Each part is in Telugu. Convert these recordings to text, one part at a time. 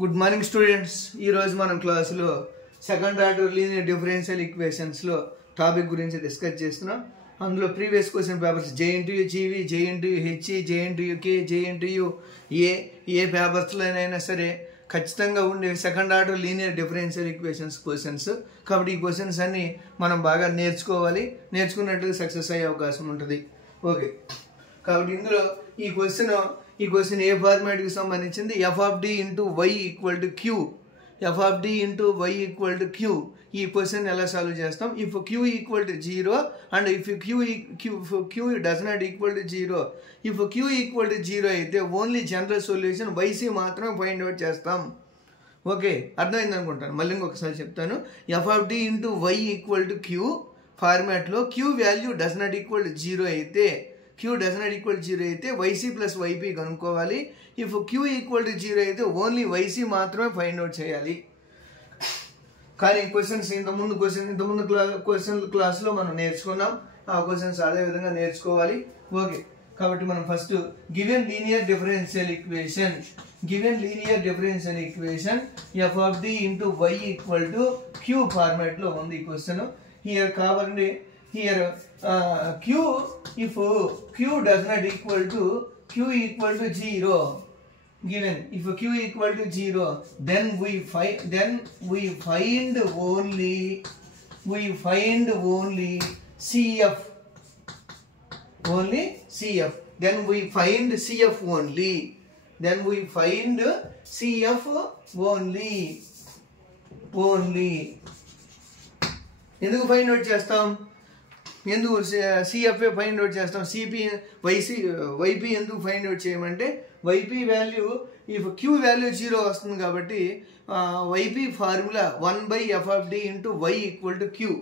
Good morning students. ఈరోజు మనం క్లాసులో సెకండ్ ఆర్డర్ లీనియర్ డిఫరెన్షియల్ ఈక్వేషన్స్లో టాపిక్ గురించి డిస్కస్ చేస్తున్నాం. అందులో previous question papers JNTU GV, JNTU HE, JNTU K, JNTU A పేపర్స్లోనైనా సరే ఖచ్చితంగా ఉండే second order linear differential equations questions. కాబట్టి ఈ క్వశ్చన్స్ అన్నీ మనం బాగా నేర్చుకోవాలి. నేర్చుకున్నట్లుగా సక్సెస్ అయ్యే అవకాశం ఉంటుంది. ఓకే, కాబట్టి ఇందులో ఈ క్వశ్చన్ ఏ ఫార్మాట్కి సంబంధించింది? F of D into Y equal to Q. F of D into Y equal to Q. ఈ క్వశ్చన్ ఎలా సాల్వ్ చేస్తాం? If Q equal to 0 and if Q does not equal to 0. If Q equal to 0 అయితే ఓన్లీ జనరల్ సొల్యూషన్ వైసీ మాత్రమే ఫైండ్ అవుట్ చేస్తాం. ఓకే, అర్థమైంది అనుకుంటాను. మళ్ళీ ఇంకొకసారి చెప్తాను. F of D into Y equal to Q ఫార్మాట్లో Q value does not equal to 0 అయితే, Q does not equal to 0 అయితే వైసీ ప్లస్ వైపీ కనుక్కోవాలి. ఇఫ్ క్యూ ఈక్వల్ టు 0 అయితే ఓన్లీ వైసీ మాత్రమే ఫైండ్ అవుట్ చేయాలి. కానీ క్వశ్చన్స్ ఇంతకుముందు క్వశ్చన్ క్లాస్లో మనం నేర్చుకున్నాం. ఆ క్వశ్చన్స్ అదే విధంగా నేర్చుకోవాలి. ఓకే, కాబట్టి మనం first given linear differential equation F of D into Y equal to Q ఫార్మాట్లో ఉంది ఈ క్వశ్చన్. హియర్ కావాలండి, here q, if q does not equal to 0, given if q equal to 0, then we find only cf, then we find cf only. ఎందుకు ఫైండ్ అవుట్ చేస్తాం? ఎందుకు సిఎఫ్ఏ ఫైండ్ అవుట్ చేస్తాం? వైపీ ఎందుకు ఫైండ్ అవుట్ చేయమంటే YP value if Q value 0 వస్తుంది కాబట్టి YP formula 1/f of D into Y equal to Q.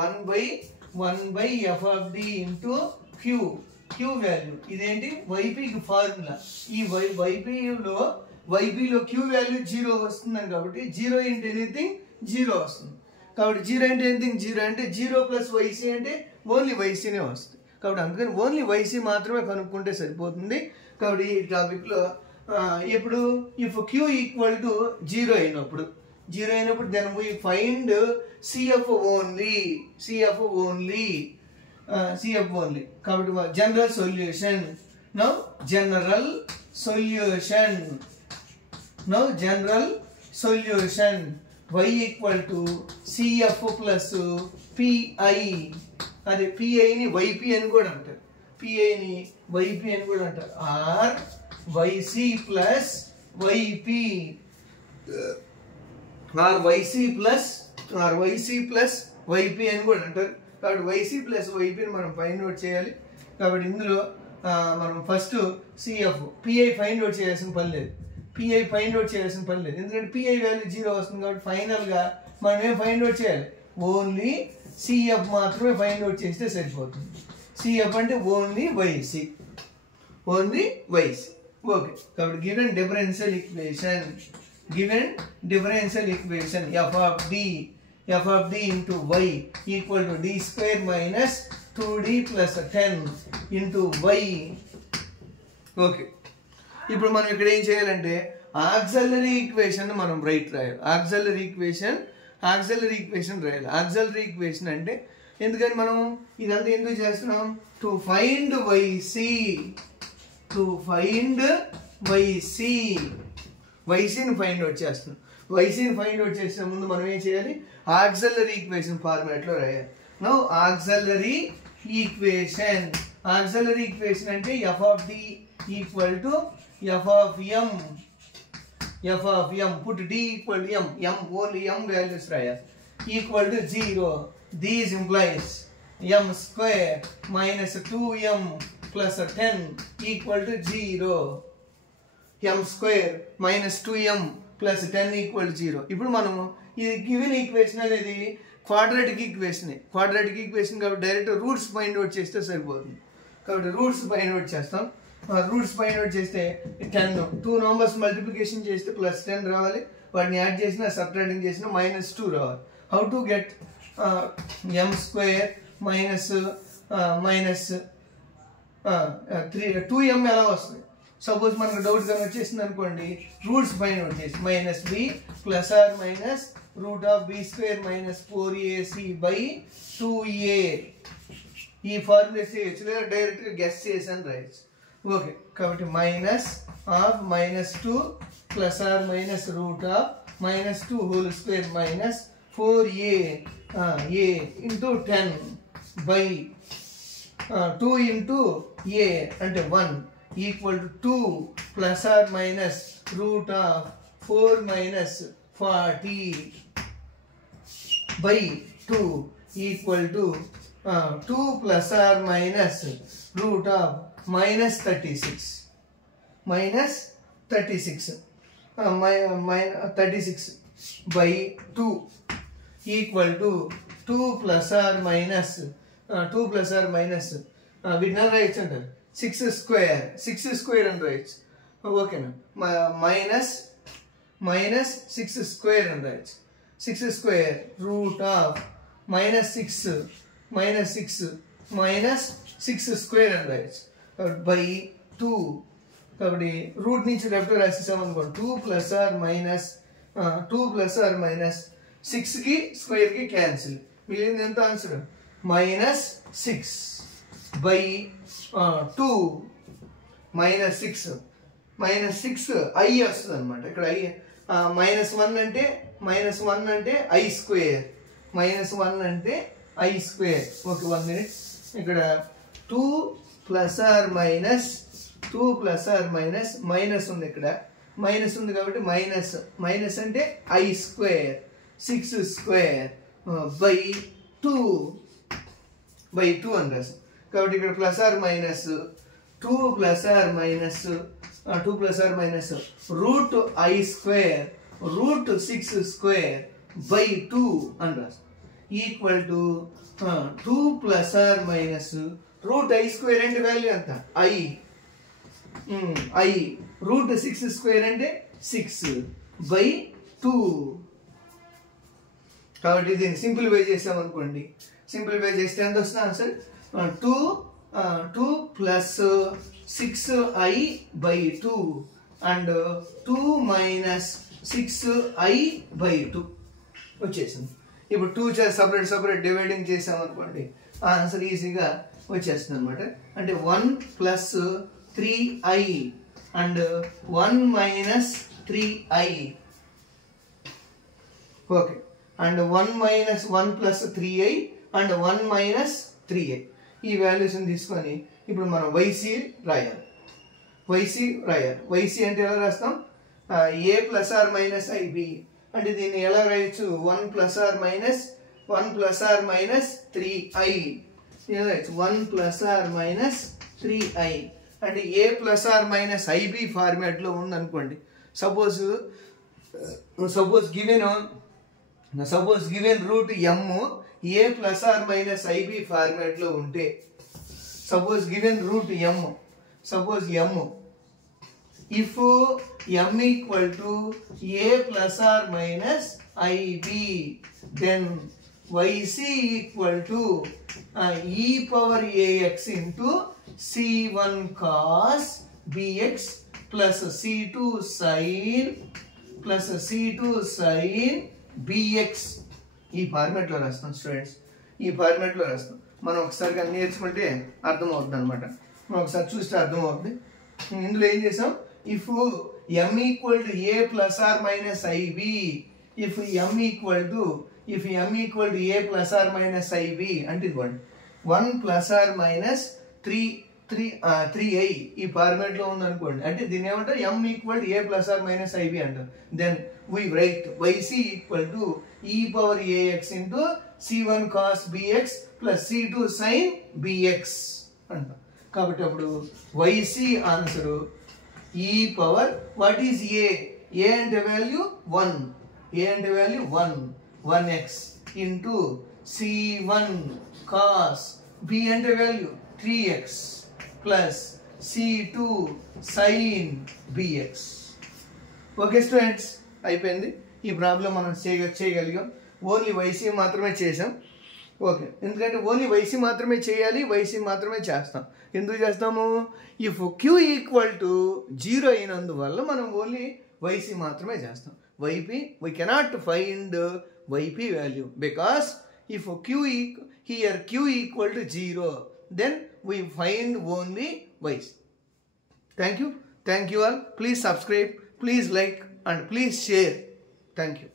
1/f of D into Q value ఇదేంటి? వైపీకి ఫార్ములా. ఈ వైపీలో క్యూ వాల్యూ 0 వస్తుందని కాబట్టి 0 ఇంటూ ఎనీథింగ్ 0 వస్తుంది. కాబట్టి 0 అంటే ఎనీథింగ్ 0 అంటే 0 ప్లస్ వైసీ అంటే ఓన్లీ వైసీనే వస్తుంది. కాబట్టి అందుకని ఓన్లీ వైసీ మాత్రమే కనుక్కుంటే సరిపోతుంది. కాబట్టి ఈ టాపిక్లో ఇప్పుడు ఇఫ్ క్యూ ఈక్వల్ టు 0 అయినప్పుడు then we find CF only. కాబట్టి general solution y equal to CF plus PI. అదే పిఐని వైపీ అని కూడా అంటారు. ఆర్ వైసీ ప్లస్ వైపీ అని కూడా అంటారు. కాబట్టి వైసీ ప్లస్ వైపీని మనం ఫైండ్ అవుట్ చేయాలి. కాబట్టి ఇందులో మనం first CF PI find out చేయాల్సిన పని లేదు. ఎందుకంటే పిఐ వాల్యూ 0 వస్తుంది కాబట్టి ఫైనల్గా మనం ఏం ఫైండ్ అవుట్ చేయాలి? ఓన్లీ సిఎఫ్ మాత్రమే ఫైండ్ అవుట్ చేస్తే సరిపోతుంది. సిఎఫ్ అంటే ఓన్లీ వైసీ. ఓకే, కాబట్టి given differential equation F of D into Y equal to D square minus 2d plus 10 into Y. Okay, ఇప్పుడు మనం ఇక్కడ ఏం చేయాలంటే ఆక్సిలరీ ఈక్వేషన్ మనం రాయాలి. ఆక్సిలరీ ఈక్వేషన్ అంటే ఎందుకని మనం ఇదంతా ఎందుకు చేస్తున్నాం? టు ఫైండ్ వైసీని ఫైండ్ అవుట్ చేస్తున్నాం. వైసీని ఫైండ్ అవుట్ చేసే ముందు మనం ఏం చేయాలి? ఆక్సిలరీ ఈక్వేషన్ ఫార్మాట్లో రాయాలి. నౌ ఆక్సిలరీ ఈక్వేషన్ అంటే F of D equal to f of m, put d equal to m only m values రాయాలి, equal to 0. This implies m square minus 2m plus 10 equal to 0. m square minus 2m plus 10 equal to 0. ఇప్పుడు మనము ఇది గివెన్ ఈక్వేషన్ అనేది క్వాడ్రాటిక్ ఈక్వేషన్ కాబట్టి డైరెక్ట్ రూట్స్ ఫైండ్ అవుట్ చేస్తే సరిపోతుంది. కాబట్టి రూట్స్ ఫైండ్ అవుట్ చేస్తాం. రూట్స్ ఫైండ్ అవుట్ చేస్తే 10, 2 నంబర్స్ మల్టిప్లికేషన్ చేస్తే ప్లస్ 10 రావాలి. వాటిని యాడ్ చేసినా సబ్ట్రాక్టింగ్ చేసినా -2 రావాలి. How to get m square minus 2m ఎలా వస్తుంది? సపోజ్ మనకు డౌట్ కానీ వచ్చేసింది అనుకోండి, రూట్స్ పైన వచ్చేసి minus B plus or minus root of B square minus 4ac by 2a. ఈ ఫార్ములా చేయొచ్చు లేదా డైరెక్ట్గా గెస్ చేసాను రాయొచ్చు. ఓకే, కాబట్టి minus of -2 plus or minus root of -2 whole square minus 4a a into 10 by 2 into a అంటే 1 equal to 2 plus or minus root of 4 minus 40 by 2 equal to 2 plus or minus root of -36 by 2 equal to 2 plus or minus వీటిని రాయొచ్చు అంటారు 6 స్క్వేర్ అని రాయొచ్చు. ఓకేనా, మైనస్ 6 స్క్వేర్ అని రాయొచ్చు. 6 స్క్వేర్ రూట్ ఆఫ్ -6 6 స్క్వేర్ అని రాయొచ్చు. కాబట్టి బై 2, కాబట్టి రూట్ నుంచి లెఫ్ట్ రాసేసాం అనుకోండి 2 ప్లస్ ఆర్ మైనస్ 6కి స్క్వేర్కి క్యాన్సిల్, మిగిలింది ఎంత ఆన్సర్ -6 బై 2 -6 ఐ వస్తుంది అనమాట. ఇక్కడ ఐ -1 అంటే ఐ స్క్వేర్, -1 అంటే ఐ స్క్వేర్. Okay, 1 minute. ఇక్కడ 2 ప్లస్ ఆర్ మైనస్ మైనస్ ఉంది, ఇక్కడ మైనస్ ఉంది కాబట్టి మైనస్ అంటే ఐ స్క్వేర్ 6 స్క్వేర్ బై 2 అని రాసు. కాబట్టి ఇక్కడ plus or minus 2 plus or minus root I square root 6 square by 2 అని రాసు equal to 2 plus or minus root I square అంటే వాల్యూ ఎంత ఐ రూట్ 6 స్క్వేర్ అంటే 6 బై 2. కాబట్టి దీన్ని సింప్లిఫై చేసాం అనుకోండి, సింప్లిఫై చేస్తే ఎంత వస్తుంది answer 2 plus 6i by 2 and 2 minus 6i by 2 వచ్చేసింది. ఇప్పుడు 2 సపరేట్ డివైడింగ్ చేసాం అనుకోండి, ఆన్సర్ ఈజీగా వచ్చేస్తుంది అనమాట. అంటే 1 plus 3i and 1 minus 3i. Okay, and 1 minus 1 plus 3i and 1 minus 3i. ఈ వాల్యూస్ని తీసుకొని ఇప్పుడు మనం వైసీ రాయాలి. వైసీ అంటే ఎలా రాస్తాం, A plus or minus IB అంటే దీన్ని ఎలా రాయొచ్చు 1 plus or minus 3i 1 plus or minus 3i అంటే A plus or minus IB ఫార్మాట్లో ఉందనుకోండి. Suppose given root M A plus or minus IB ఫార్మాట్లో ఉంటే, suppose given root M if m equal to a plus or minus ib, then yc equal to e power ax into c1 cos bx plus c2 sin bx. ఈ ఫార్మాట్లో రాస్తాం స్టూడెంట్స్, ఈ ఫార్మాట్లో రాస్తాం. మనం ఒకసారి కానీ నేర్చుకుంటే అర్థమవుతుంది అనమాట, మనం ఒకసారి చూస్తే అర్థమవుతుంది. ఇందులో ఏం చేసాం, if m equal to a plus or minus ib, if m equal to a plus or minus ib అంటే 1 plus or minus 3i ఈ ఫార్మాట్ లో ఉంది అనుకోండి, అంటే దీని ఏమంటారు m equal to a plus or minus ib అంటారు. Then we write yc equal to e power ax into c1 cos bx plus c2 sin bx అంటాం. కాబట్టి అప్పుడు yc answer e power what is a అంటే value 1x into c1 cos b అంటే value 3x plus c2 sin bx. Okay students, అయిపోయింది. ఈ ప్రాబ్లం మనం చేయగలిగాం. ఓన్లీ వైసీ మాత్రమే చేసాం. ఓకే, ఎందుకంటే ఓన్లీ వైసీ మాత్రమే చేయాలి, వైసీ మాత్రమే చేస్తాం. ఎందుకు చేస్తాము? ఇఫ్ క్యూ ఈక్వల్ టు 0 అయినందువల్ల మనం ఓన్లీ వైసీ మాత్రమే చేస్తాం. YP we cannot find YP value because if Q equal to 0 then we find only YC. Thank you all. Please subscribe, please like and please share. Thank you.